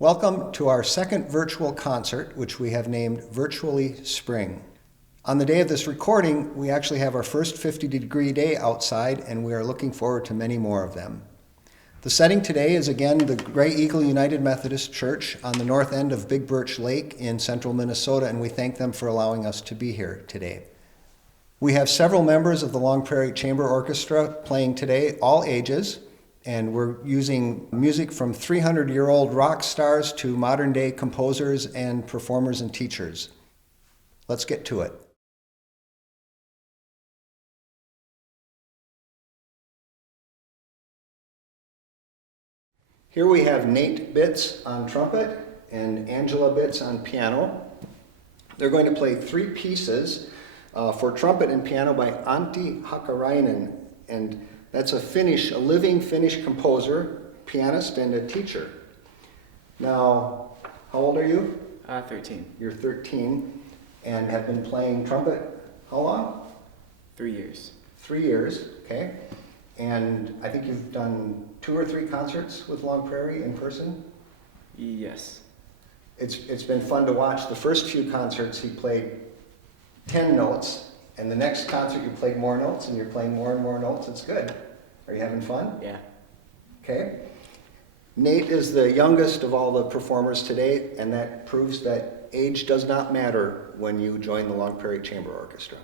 Welcome to our second virtual concert, which we have named Virtually Spring. On the day of this recording, we actually have our first 50-degree day outside, and we are looking forward to many more of them. The setting today is again the Grey-Eagle United Methodist Church on the north end of Big Birch Lake in central Minnesota, and we thank them for allowing us to be here today. We have several members of the Long Prairie Chamber Orchestra playing today, all ages, and we're using music from 300-year-old rock stars to modern-day composers and performers and teachers. Let's get to it. Here we have Nate Bitts on trumpet and Angela Bitts on piano. They're going to play three pieces for trumpet and piano by Antti Hakkarainen, and that's a living Finnish composer, pianist, and a teacher. Now, how old are you? 13. You're 13 and have been playing trumpet how long? 3 years. 3 years, okay. And I think you've done 2 or 3 concerts with Long Prairie in person? Yes. It's been fun to watch. The first few concerts he played 10 notes, and the next concert you played more notes, and you're playing more and more notes. It's good. Are you having fun? Yeah. Okay. Nate is the youngest of all the performers today, and that proves that age does not matter when you join the Long Prairie Chamber Orchestra.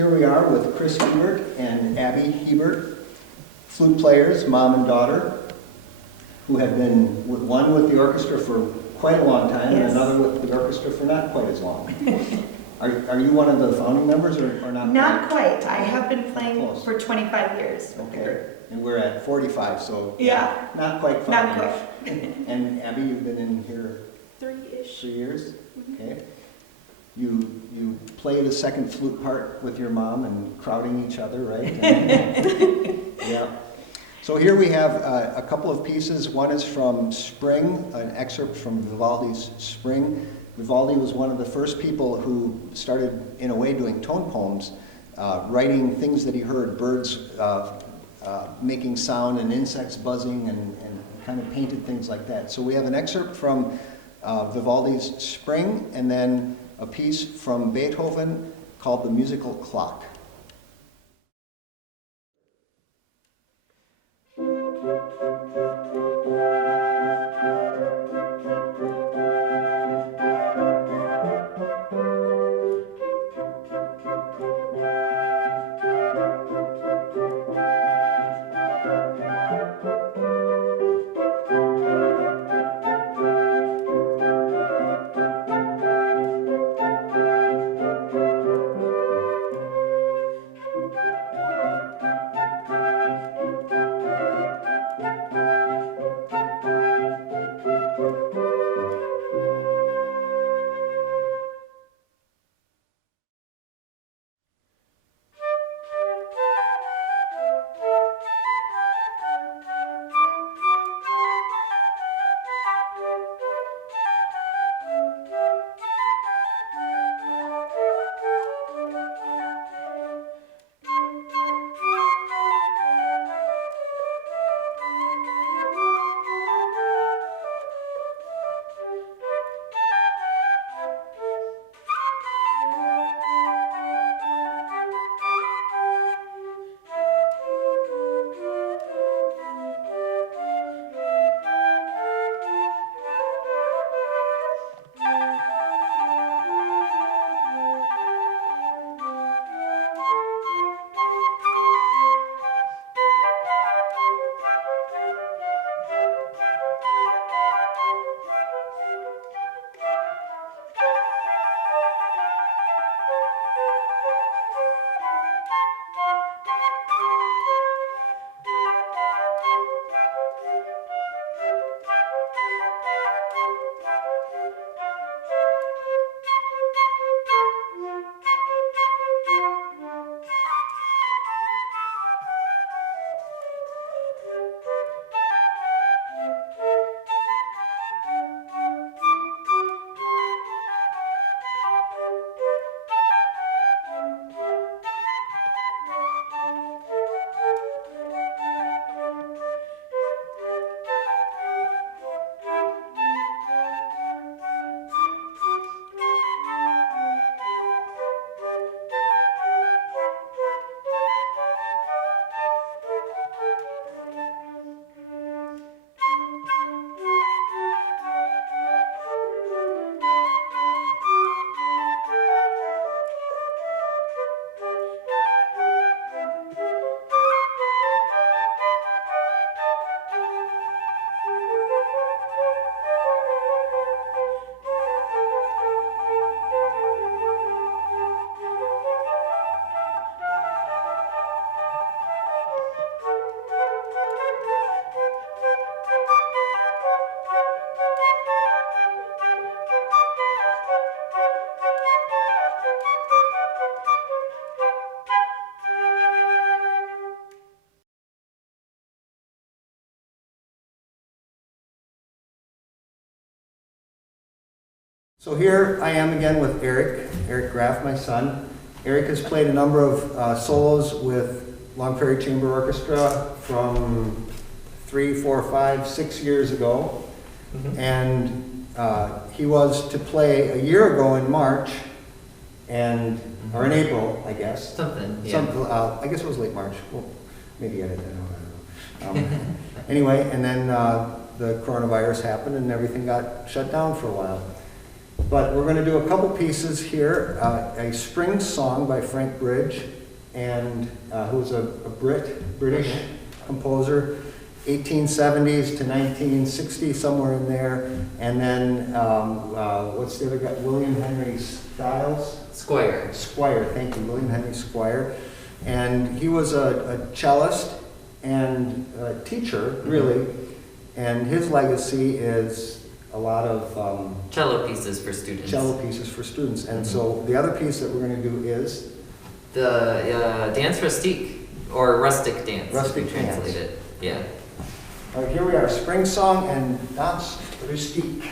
Here we are with Chris Hebert and Abby Hebert, flute players, mom and daughter, who have been one with the orchestra for quite a long time, Yes. and another with the orchestra for not quite as long. Are you one of the founding members or not? Not quite. I have been playing Close. for 25 years. Okay, and we're at 45, so Yeah. not quite Not founding. quite. And Abby, you've been in here 3-ish. 3 years? Okay. You play the second flute part with your mom and crowding each other, right? Yeah. So here we have a couple of pieces. One is from Spring, an excerpt from Vivaldi's Spring. Vivaldi was one of the first people who started, in a way, doing tone poems, writing things that he heard, birds making sound and insects buzzing and kind of painted things like that. So we have an excerpt from Vivaldi's Spring, and then a piece from Beethoven called The Musical Clock. So here I am again with Eric Graff, my son. Eric has played a number of solos with Long Prairie Chamber Orchestra from 3, 4, 5, 6 years ago. Mm-hmm. And he was to play a year ago in March, and or in April, I guess. Something, yeah. I guess it was late March. Well, maybe edit that out, I don't know. Anyway, and then the coronavirus happened and everything got shut down for a while. But we're going to do a couple pieces here. A spring song by Frank Bridge, and who's a British composer, 1870s to 1960, somewhere in there. And then what's the other guy? William Henry Styles? Squire, thank you, William Henry Squire. And he was a cellist and a teacher, really. And his legacy is a lot of cello pieces for students. And so the other piece that we're going to do is the dance rustique, or rustic dance. Rustic if we translate dance. it. Yeah. All right, here we are, spring song and danse rustique.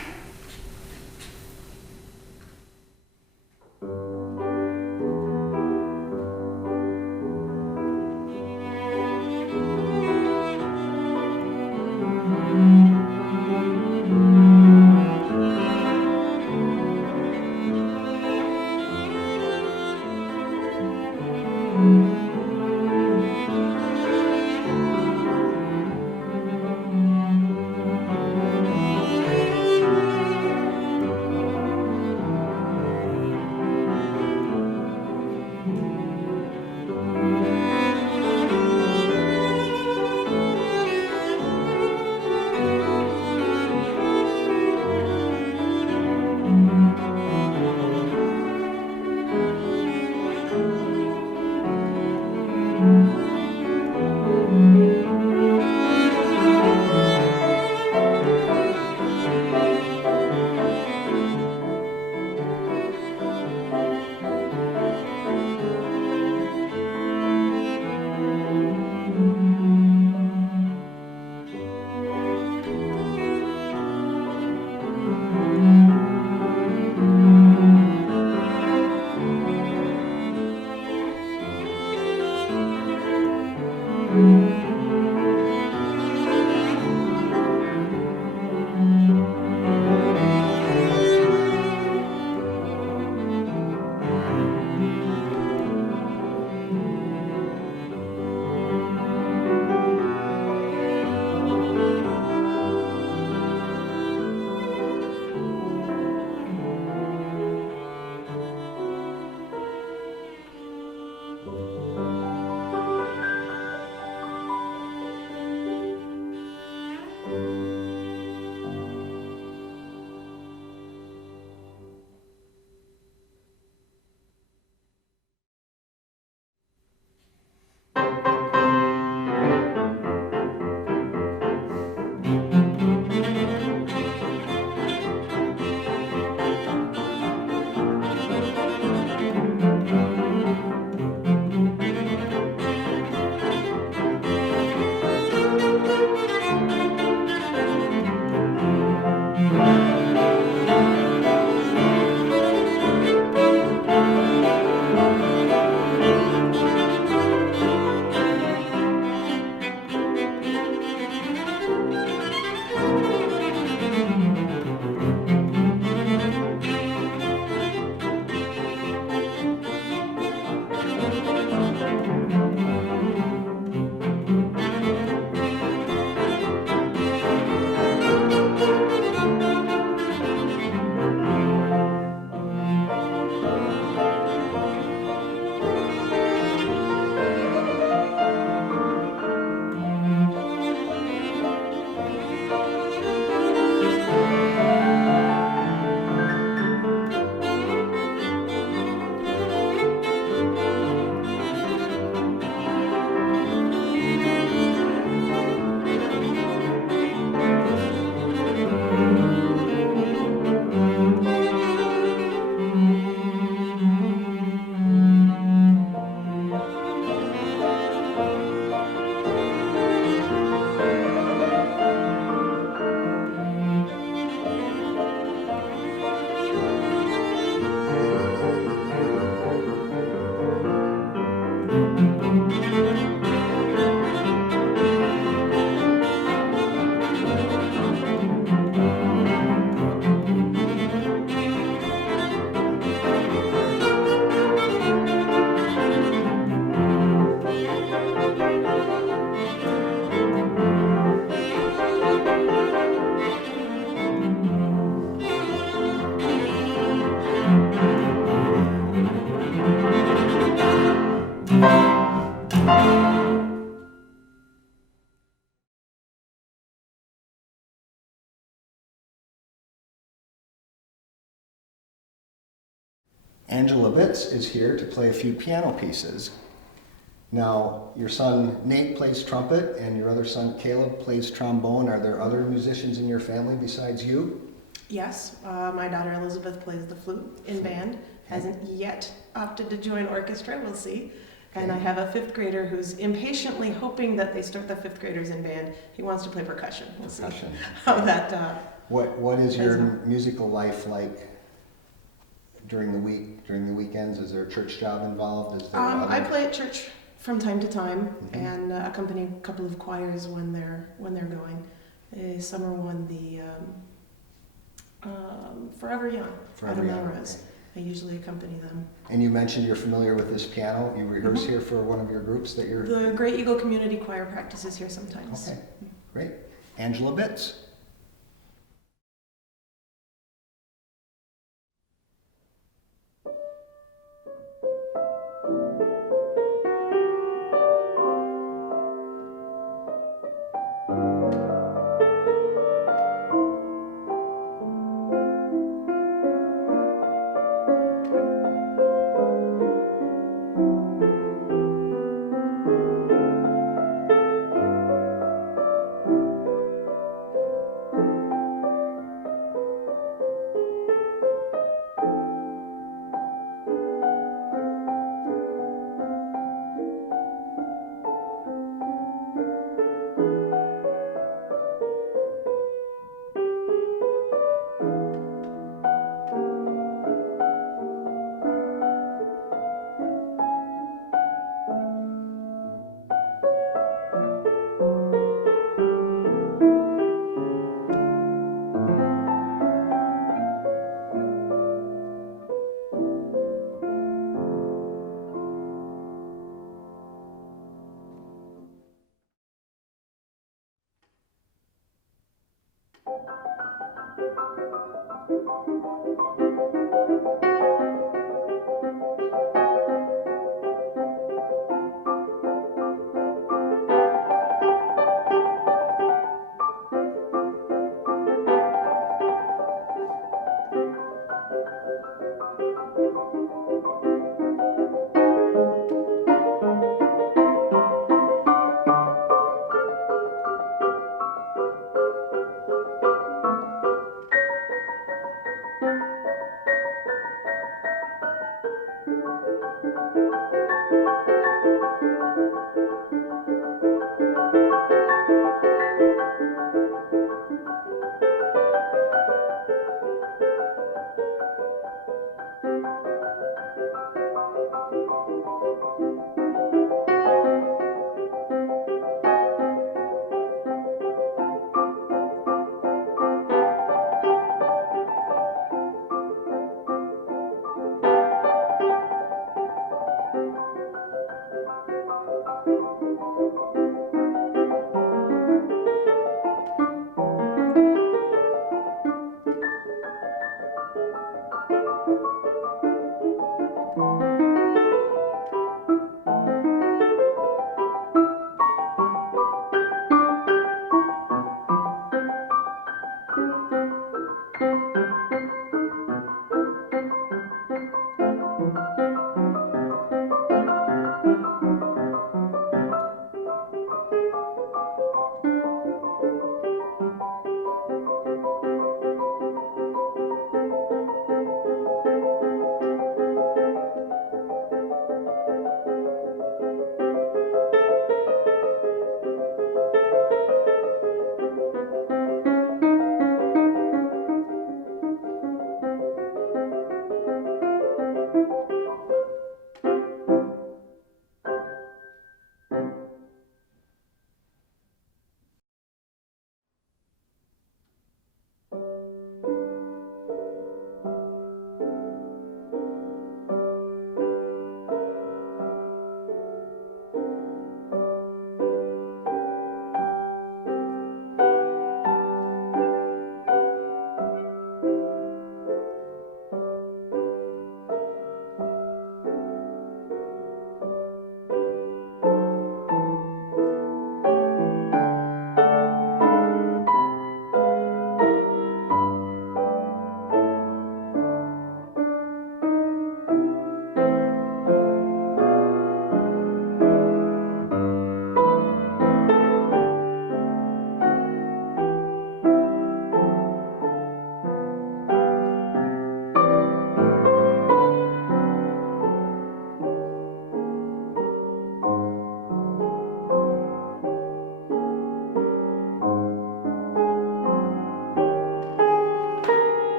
Angela Bitz is here to play a few piano pieces. Now, your son Nate plays trumpet and your other son Caleb plays trombone. Are there other musicians in your family besides you? Yes, my daughter Elizabeth plays the flute in band. Hasn't yet opted to join orchestra, we'll see. And I have a fifth grader who's impatiently hoping that they start the fifth graders in band. He wants to play percussion. We'll see how that. What is your musical life like during the week, during the weekends? Is there a church job involved? Is there I play at church from time to time and accompany a couple of choirs when they're going. Summer one, the Forever Young out of Melrose. I usually accompany them. And you mentioned you're familiar with this piano. You rehearse here for one of your groups that you're... The Grey-Eagle Community Choir practices here sometimes. Okay, great. Angela Bitz.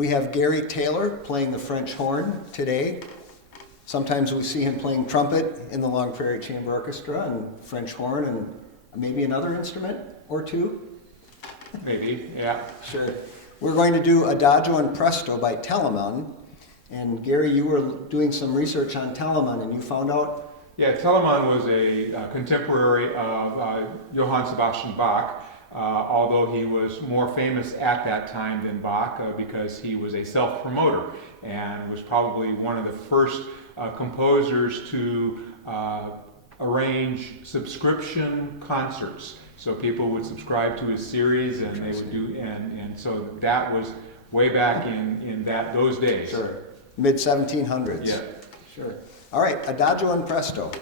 We have Gary Taylor playing the French horn today. Sometimes we see him playing trumpet in the Long Prairie Chamber Orchestra and French horn and maybe another instrument or two. Maybe, yeah. Sure. We're going to do Adagio and Presto by Telemann. And Gary, you were doing some research on Telemann and you found out? Yeah, Telemann was a contemporary of Johann Sebastian Bach, although he was more famous at that time than Bach because he was a self-promoter and was probably one of the first composers to arrange subscription concerts. So people would subscribe to his series and they would do, and so that was way back in those days. Sure. Mid-1700s. Yeah. Sure. All right, Adagio and Presto.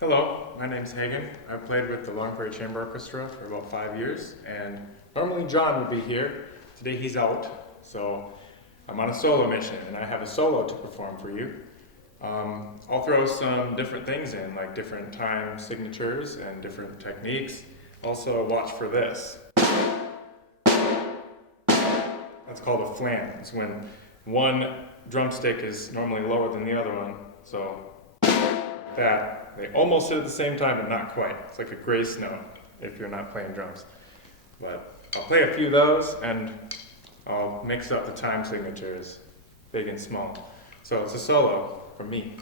Hello, my name's Hagen. I've played with the Long Prairie Chamber Orchestra for about 5 years, and normally John would be here. Today he's out, so I'm on a solo mission, and I have a solo to perform for you. I'll throw some different things in, like different time signatures and different techniques. Also, watch for this. That's called a flam. It's when one drumstick is normally lower than the other one, so that. They almost hit at the same time, but not quite. It's like a grace note if you're not playing drums. But I'll play a few of those, and I'll mix up the time signatures, big and small. So it's a solo from me.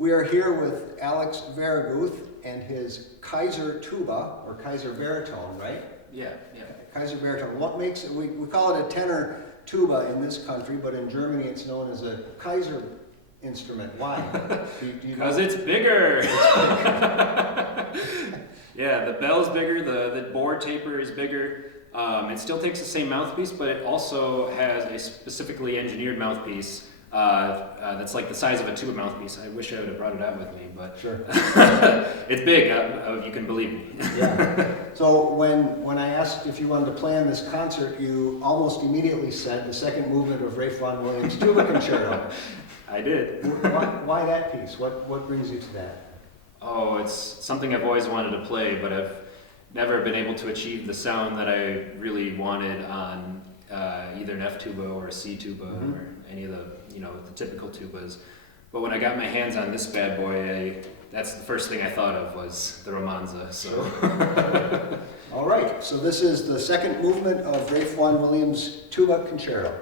We are here with Alex Varaguth and his Kaiser tuba, or Kaiser baritone, right? Yeah. Kaiser baritone. What makes it, we call it a tenor tuba in this country, but in Germany it's known as a Kaiser instrument. Why? Do you know? Because it's bigger. Yeah, the bell's bigger, the board taper is bigger. It still takes the same mouthpiece, but it also has a specifically engineered mouthpiece that's like the size of a tuba mouthpiece. I wish I would have brought it out with me, but Sure. it's big, you can believe me. Yeah. So when I asked if you wanted to play in this concert, you almost immediately said the second movement of Ralph Vaughan Williams' Tuba Concerto. I did. Why that piece? What brings you to that? Oh, it's something I've always wanted to play, but I've never been able to achieve the sound that I really wanted on either an F tuba or a C tuba or any of the the typical tubas. But when I got my hands on this bad boy, that's the first thing I thought of was the romanza. So. All right. So this is the second movement of Ralph Vaughan Williams' Tuba Concerto.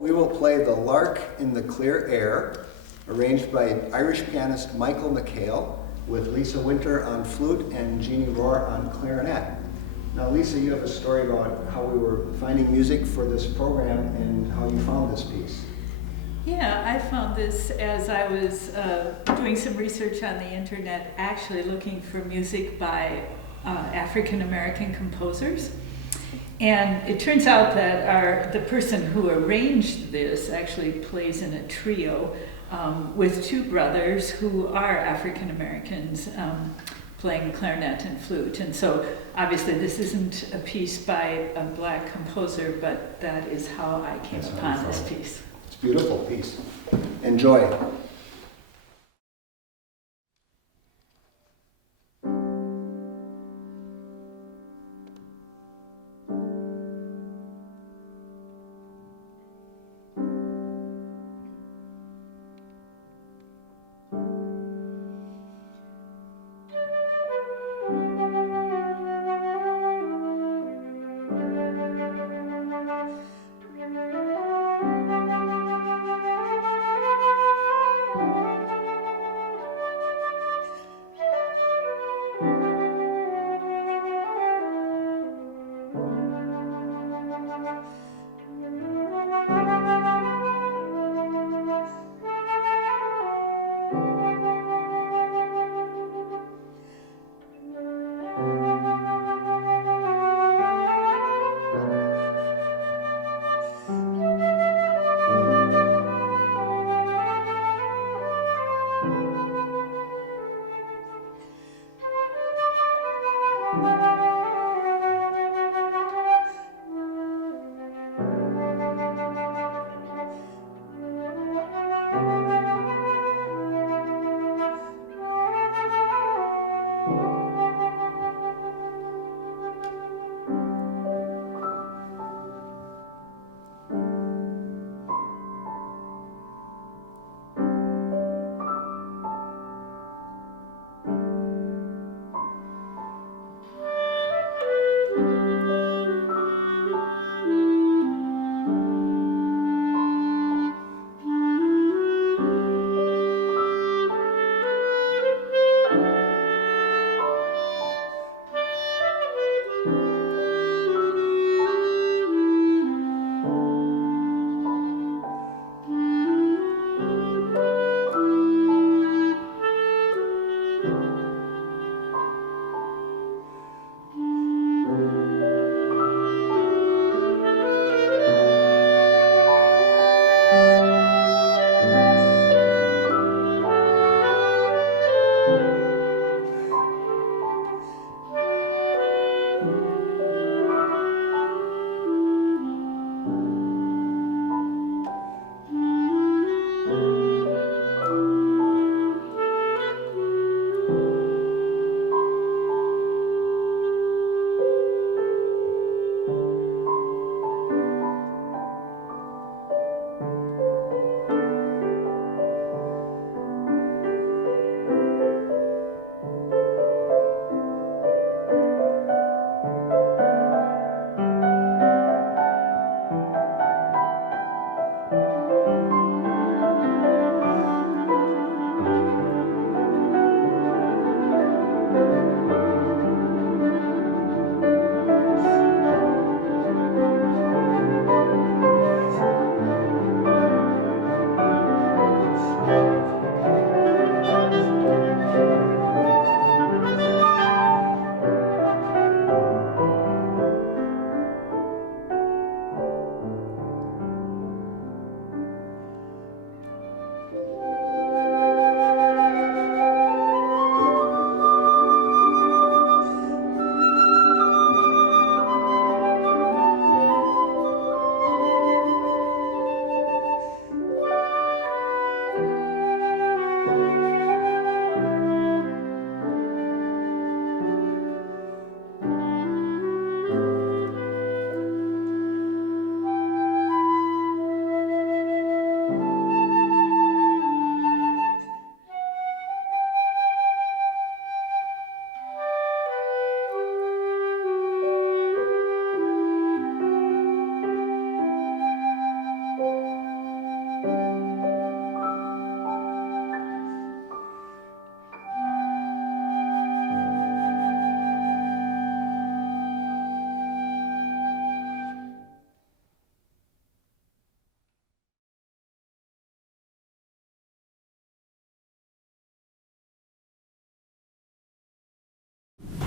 We will play The Lark in the Clear Air, arranged by Irish pianist Michael McHale, with Lisa Winter on flute and Jeannie Rohr on clarinet. Now, Lisa, you have a story about how we were finding music for this program and how you found this piece. Yeah, I found this as I was doing some research on the internet, actually looking for music by African American composers. And it turns out that the person who arranged this actually plays in a trio with two brothers who are African Americans playing clarinet and flute. And so obviously this isn't a piece by a black composer, but that is how I came upon this piece. It's a beautiful piece. Enjoy.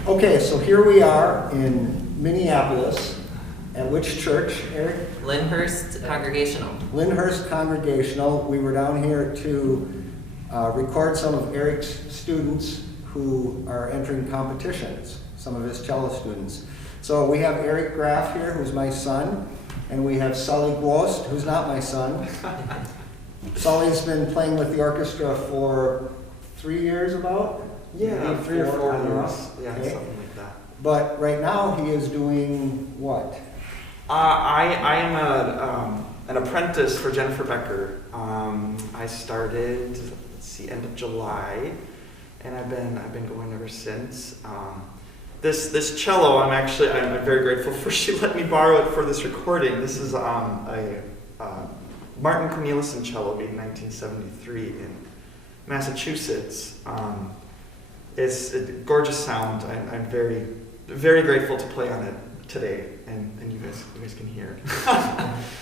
Okay, so here we are in Minneapolis. At which church, Eric? Lynnhurst Congregational. Lynnhurst Congregational. We were down here to record some of Eric's students who are entering competitions, some of his cello students. So we have Eric Graff here, who's my son, and we have Sully Gwost, who's not my son. Sully's been playing with the orchestra for 3 years about? Yeah, Maybe 3 or 4 I don't know. years. Yeah, Okay. something like that. But right now he is doing what? I am an apprentice for Jennifer Becker. I started, let's see, end of July, and I've been going ever since. This cello, I'm very grateful for. She let me borrow it for this recording. This is a Martin Cornelissen cello made in 1973 in Massachusetts. It's a gorgeous sound. I'm very, very grateful to play on it today, and you guys can hear it.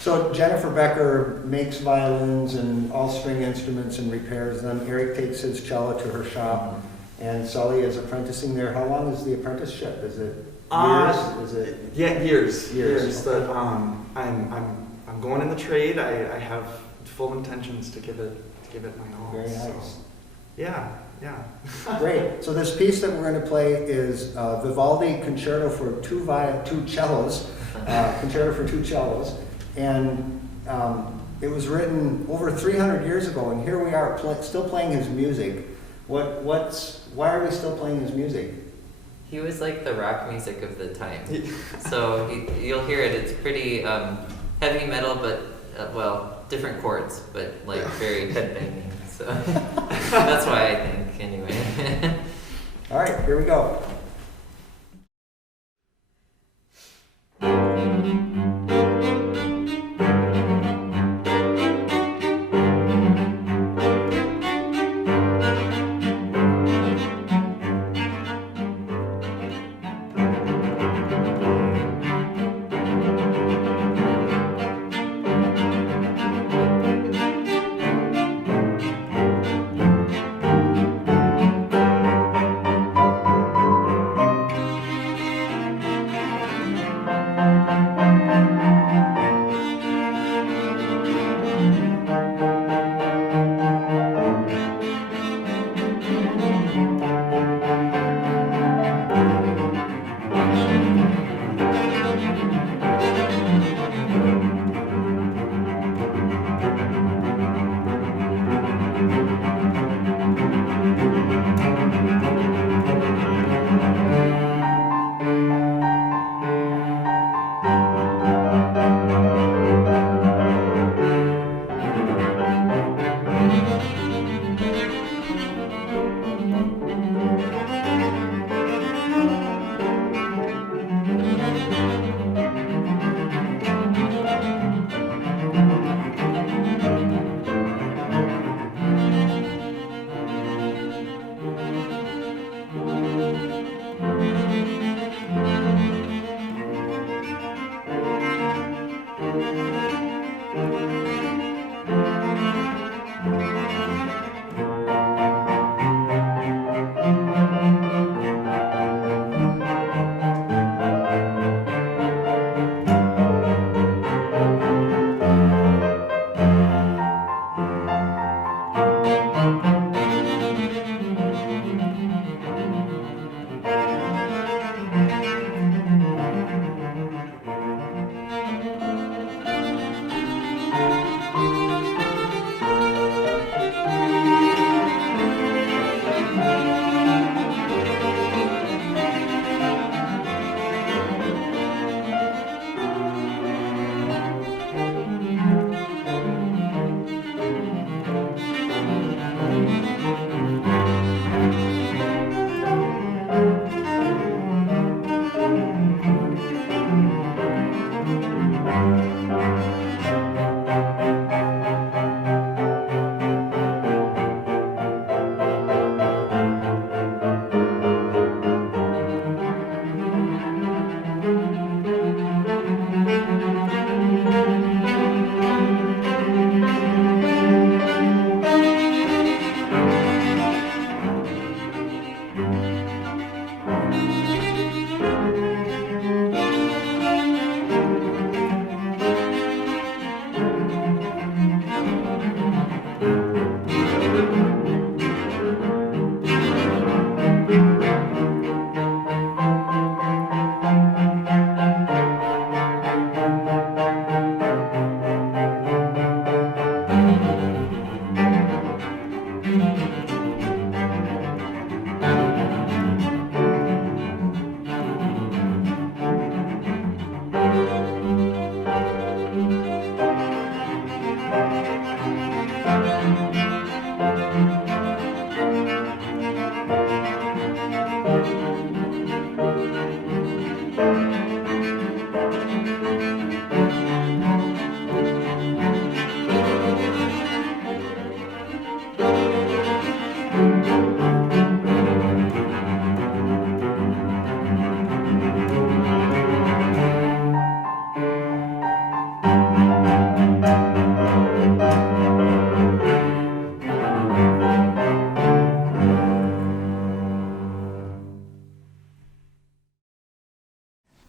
So Jennifer Becker makes violins and all string instruments and repairs them. Eric takes his cello to her shop, and Sully is apprenticing there. How long is the apprenticeship? Is it years? Is it? Yeah, years. Okay. But I'm going in the trade. I have full intentions to give it my all. Very nice. So, yeah. Great. So this piece that we're going to play is Vivaldi Concerto for two cellos, Concerto for two cellos, and it was written over 300 years ago, and here we are still playing his music. Why are we still playing his music? He was like the rock music of the time. So you'll hear it. It's pretty heavy metal, but different chords, but like very headbanging. So that's why I think, anyway. All right, here we go.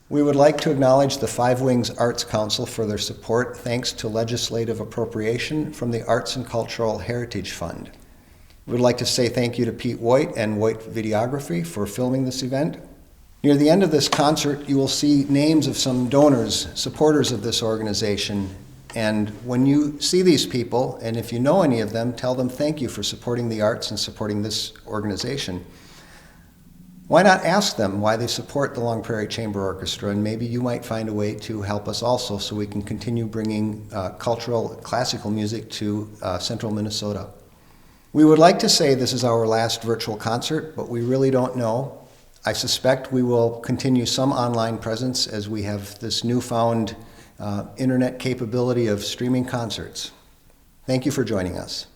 We would like to acknowledge the Five Wings Arts Council for their support thanks to legislative appropriation from the Arts and Cultural Heritage Fund. We would like to say thank you to Pete Voigt and Voigt Videography for filming this event. Near the end of this concert, you will see names of some donors, supporters of this organization. And when you see these people, and if you know any of them, tell them thank you for supporting the arts and supporting this organization. Why not ask them why they support the Long Prairie Chamber Orchestra, and maybe you might find a way to help us also so we can continue bringing cultural, classical music to central Minnesota. We would like to say this is our last virtual concert, but we really don't know. I suspect we will continue some online presence as we have this newfound internet capability of streaming concerts. Thank you for joining us.